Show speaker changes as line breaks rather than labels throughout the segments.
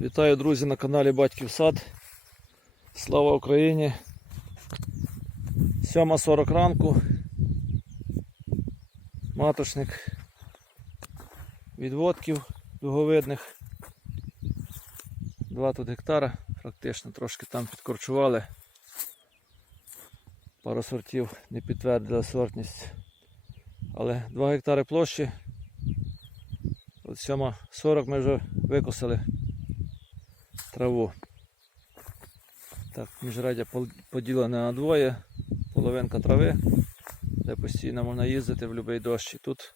Вітаю, друзі, на каналі Батьків Сад. Слава Україні! 7.40 ранку. Маточник відводків дуговидних. Два тут гектара, практично трошки там підкорчували. Пару сортів не підтвердили сортність. Але 2 гектари площі. От 7.40 ми вже викосили траву. Так, міжрадя поділене на двоє. Половинка трави, де постійно можна їздити в будь-який дощ. І тут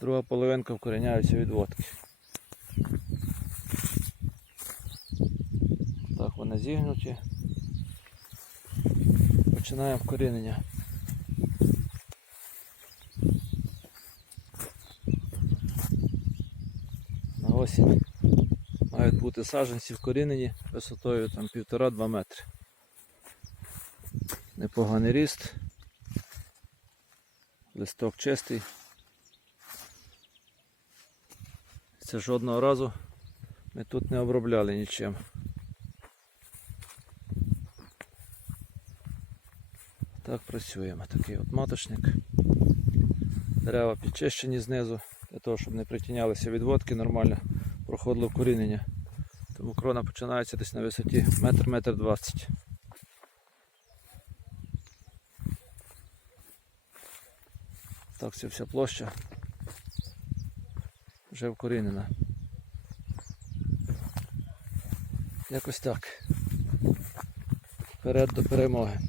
друга половинка вкореняються відводки. Так, вони зігнуті. Починаємо вкорінення. На осінь мають бути саджанці вкорінені висотою там 1,5-2 метри. Непоганий ріст. Листок чистий. Це жодного разу ми тут не обробляли нічим. Так працюємо. Такий от маточник. Дерева підчищені знизу, для того, щоб не притінялися відводки нормально, проходило вкорінення. Тому крона починається десь на висоті метр-метр двадцять. Так, це вся площа вже вкорінена. Якось так. Вперед до перемоги.